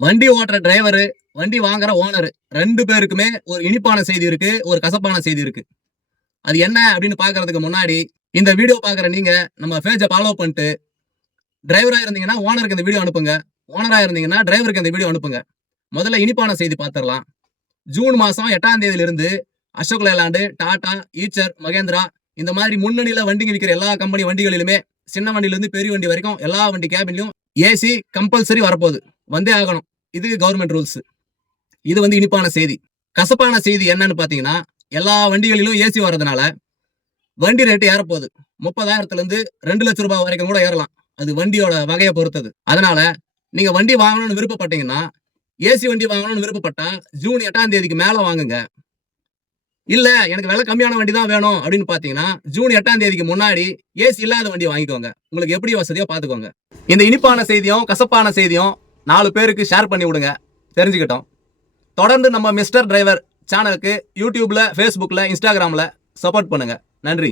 வண்டி ஓட்டுற டிரைவர், வண்டி வாங்குற ஓனர் 2 பேருக்குமே ஒரு இனிப்பான செய்தி இருக்கு, ஒரு கசப்பான செய்தி இருக்கு. அது என்ன அப்படின்னு பார்க்கறதுக்கு முன்னாடி, இந்த வீடியோ பார்க்குற நீங்க நம்ம பேஜ ஃபாலோ பண்ணிட்டு, டிரைவரா இருந்தீங்கன்னா ஓனருக்கு இந்த வீடியோ அனுப்புங்க. ஓனரா இருந்தீங்கன்னா டிரைவருக்கு இந்த வீடியோ அனுப்புங்க. முதல்ல இனிப்பான செய்தி பார்த்துரலாம். ஜூன் மாசம் 8ஆம் தேதியிலிருந்து அசோக் லேலாண்ட், டாடா, ஈச்சர், மகேந்திரா இந்த மாதிரி முன்னணியில வண்டிங்க விக்கிற எல்லா கம்பெனி வண்டிகளிலுமே சின்ன வண்டியில இருந்து பெரிய வண்டி வரைக்கும் எல்லா வண்டி கேபின்லயும் ஏசி கம்பல்சரி வரப்போகுது. வந்தே ஆகணும். இது கவர்மெண்ட் ரூல்ஸ். இது இனிப்பான செய்தி. கசப்பான செய்தி என்னன்னு பாத்தீங்கன்னா, எல்லா வண்டிகளிலும் ஏசி வர்றதுனால வண்டி ரேட்டு ஏறப்போகுது. 30,000 இருந்து 2 லட்சம் ரூபாய் வரைக்கும் கூட ஏறலாம். அது வண்டியோட வகையை பொறுத்தது. அதனால நீங்க வண்டி வாங்கணும்னு விருப்பப்பட்டீங்கன்னா, ஏசி வண்டி வாங்கணும்னு விருப்பப்பட்டா ஜூன் 8ஆம் தேதிக்கு மேல வாங்குங்க. இல்ல எனக்கு விலை கம்மியான வண்டி தான் வேணும் அப்படின்னு பாத்தீங்கன்னா, ஜூன் 8ஆம் தேதிக்கு முன்னாடி ஏசி இல்லாத வண்டி வாங்கிக்கோங்க. உங்களுக்கு எப்படி வசதியோ பாத்துக்கோங்க. இந்த இனிப்பான செய்தியும் கசப்பான செய்தியும் 4 பேருக்கு ஷேர் பண்ணி விடுங்க. தெரிஞ்சுக்கிட்டோம். தொடர்ந்து நம்ம மிஸ்டர் டிரைவர் சேனலுக்கு யூடியூப்ல, ஃபேஸ்புக்ல, இன்ஸ்டாகிராம்ல சப்போர்ட் பண்ணுங்க. நன்றி.